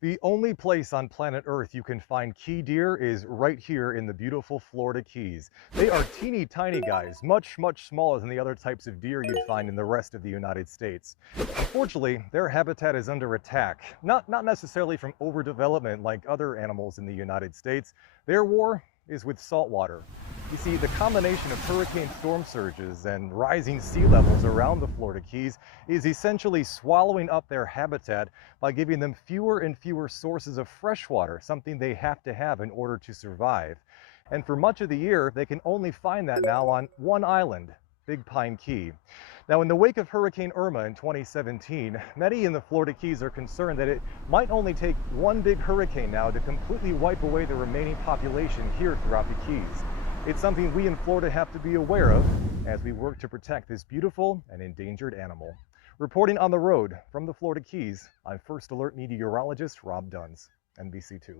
The only place on planet Earth you can find key deer is right here in the beautiful Florida Keys. They are teeny tiny guys, much smaller than the other types of deer you'd find in the rest of the United States. Unfortunately, their habitat is under attack, not necessarily from overdevelopment like other animals in the United States. Their war is with saltwater. You see, the combination of hurricane storm surges and rising sea levels around the Florida Keys is essentially swallowing up their habitat by giving them fewer and fewer sources of fresh water, something they have to have in order to survive. And for much of the year, they can only find that now on one island, Big Pine Key. Now, in the wake of Hurricane Irma in 2017, many in the Florida Keys are concerned that it might only take one big hurricane now to completely wipe away the remaining population here throughout the Keys. It's something we in Florida have to be aware of as we work to protect this beautiful and endangered animal. Reporting on the road from the Florida Keys, I'm First Alert meteorologist Rob Duns, NBC2.